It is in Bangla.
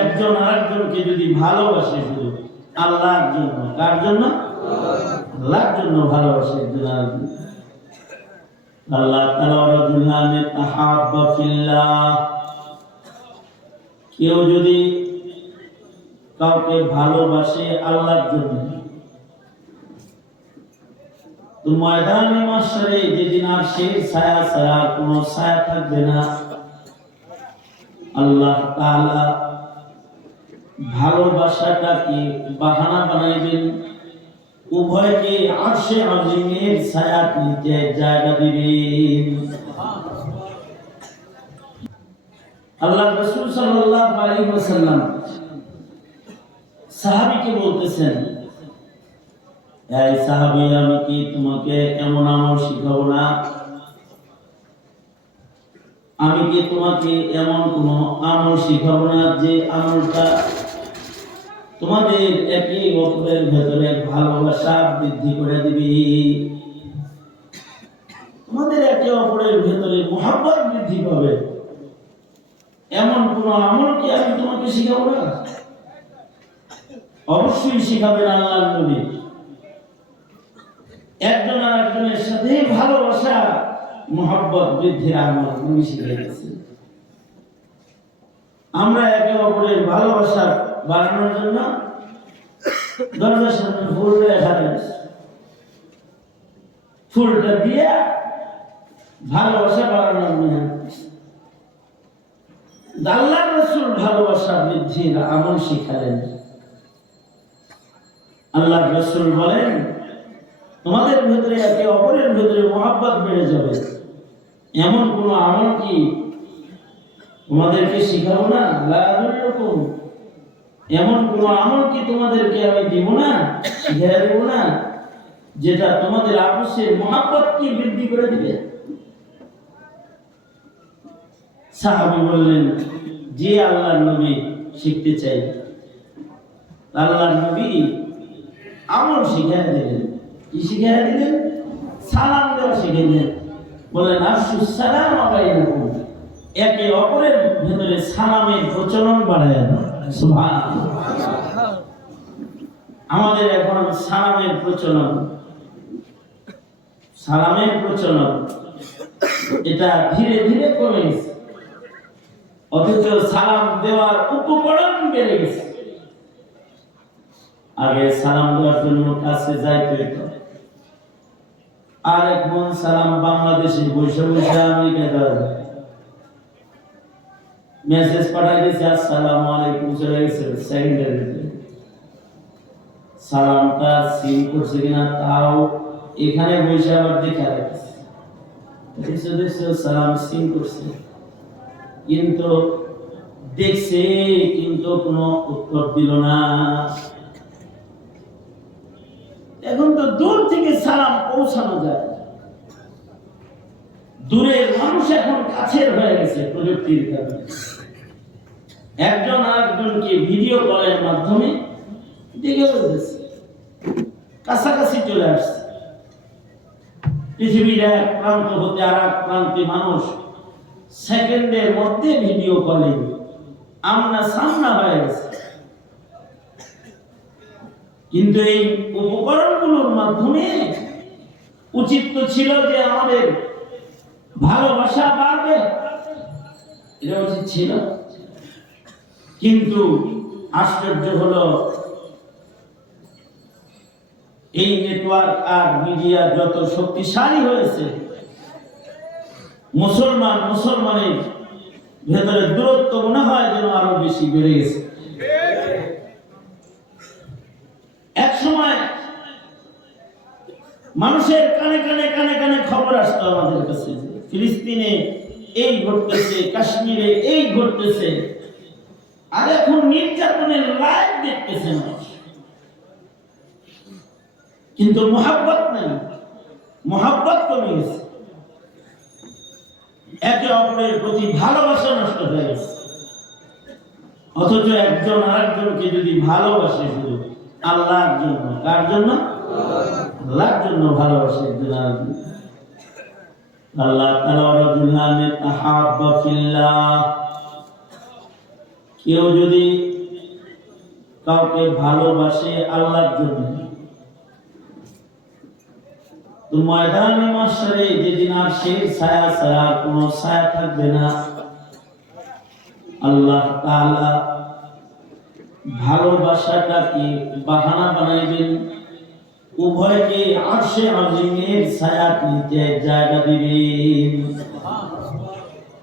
একজন আরেকজনকে যদি ভালোবাসে শুধু আল্লাহর জন্য, কার জন্য? আল্লাহর জন্য ভালোবাসে একজন আরেকজন। আল্লাহ তাআলা রাজুলানে তাহাব্বা ফিল্লাহ, কেউ যদি কাউকে ভালোবাসে আল্লাহর জন্য, তো ময়দানে মাশরে যেদিন আর সেই ছায়া ছাড়া কোনো ছায়া থাকবে না, আল্লাহ তাআলা ভালোবাসাটাকে বাহানা বানাইবেন, উভয়কে আরশে আজিমের ছায়ার নিচে জায়গা দিবেন। আল্লাহ রাসূল সাল্লাল্লাহু আলাইহি ওয়াসাল্লাম সাহাবীকে বলতেছেন, এই সাহাবী, আমি কি তোমাকে এমন আমল শিখাবো না? আমি কি তোমাকে এমন কোন আমল শিখাবো না যে আমলটা তোমাদের একে অপরের ভেতরে ভালোবাসা বৃদ্ধি করে দিবে, তোমাদের একে অপরের ভেতরে মহব্বত বৃদ্ধি পাবে? এমন কোন আমল কি আমি তোমাকে শিখাবো না? অবশ্যই শিখাবেন আল্লাহর নবী। একজন আরেকজনের সাথে ভালোবাসা মহব্বত বৃদ্ধির আমল উনি শিখিয়েছেন। আমরা একে অপরের ভালোবাসা বাড়ানোর জন্য দরজার সামনে ফুল এখানে ফুলটা দিয়ে ভালোবাসা বাড়ানোর জন্য আল্লাহর রাসূল ভালোবাসা বৃদ্ধির আমল শিখালেন। আল্লাহর রাসূল বলেন, তোমাদের ভিতরে একে অপরের ভিতরে মহব্বত বেড়ে যাবে, এমন কোন আমল কি তোমাদেরকে শিখাবো না? লা আদুল্লুকুম, এমন কোন আমল কি তোমাদেরকে আমি দিব না, শিখিয়ে দেব না, যেটা তোমাদের আপসের মহব্বতকে বৃদ্ধি করে দিবে? সাহাবী বললেন, যে আল্লাহর নবী, শিখতে চাই। আল্লাহর নবী আমল শিখিয়ে দিলেন। কি শিখিয়ে দিলেন? সালাম দেওয়া শিখিয়ে দিলেন। বলেন, আফশুস সালাম বাইনাকুম, একে অপরের ভিতরে সালামের প্রচলন বাড়ায় দাও। সুবহানাল্লাহ। আমাদের এখন সালামের প্রচলন এটা ধীরে ধীরে কমে গেছে, অথচ সালাম দেওয়ার উপকরণ বেড়ে গেছে। আগে সালাম দেওয়ার জন্য কাছে যাইতে হতো, আর এখন সালাম বাংলাদেশে বসে বসে আমেরিকায় দেওয়া যায়। মেসেজ পাঠাই দিয়েছে, আসসালামু আলাইকুম, চলে গেছে সেকেন্ডের ভিতরে। সালামটা সিন করছে কিনা তাও এখানে বসে আবার দেখা যাচ্ছে, সালাম সিন করছে, কিন্তু দেখছে, কিন্তু কোনো উত্তর দিল না। এখন তো দূর থেকে সালাম পৌঁছানো যায়, দূরের মানুষ এখন কাছের হয়ে গেছে প্রযুক্তির কারণে। একজন আরেকজনকে ভিডিও কলের মাধ্যমে দেখে বলতেছে, কাছাকাছি চলে আসছে। পৃথিবীর এক প্রান্ত হতে আর এক প্রান্তে মানুষ সেকেন্ডের মধ্যে ভিডিও কলে আমনা সামনা হয়ে গেছে। কিন্তু এই উপকরণগুলোর মাধ্যমে উচিত তো ছিল যে আমাদের ভালোবাসা বাড়বে, এটা উচিত ছিল। কিন্তু আশ্চর্য হলো, এই নেটওয়ার্ক আর মিডিয়া যত শক্তিশালী হয়েছে, মুসলমানের ভেতরে দূরত্ব মনে হয় যেন আরো বেশি বেড়ে গেছে। এক সময় মানুষের কানে কানে কানে কানে খবর আসতো আমাদের কাছে, ফিলিস্তিনে এই ঘটতেছে, কাশ্মীরে এই ঘটতেছে, আর এখন নির্যাতনের লাইভ দেখতেছে মানুষ। কিন্তু মহব্বত নেই, মহব্বত কমে গেছে, একে অপরের প্রতি ভালোবাসা নষ্ট হয়ে গেছে। অথচ একজন আরেকজনকে যদি ভালোবাসে শুধু আল্লাহর জন্য, কার জন্য? আল্লাহর জন্য ভালোবাসে একজন আরেকজন। আল্লাহ তাআলা রাজুলানে তাহাব্বা ফিল্লাহ, কেউ যদি কাউকে ভালোবাসে আল্লাহর জন্য, তো ময়দানে মাশরে যেদিন আরশের ছায়া ছাড়া কোনো ছায়া থাকবে না, আল্লাহ তাআলা ভালোবাসাটাকে বাহানা বানাইবেন, উভয়কে আরশে আজিমের ছায়ার নিচে জায়গা দিবেন।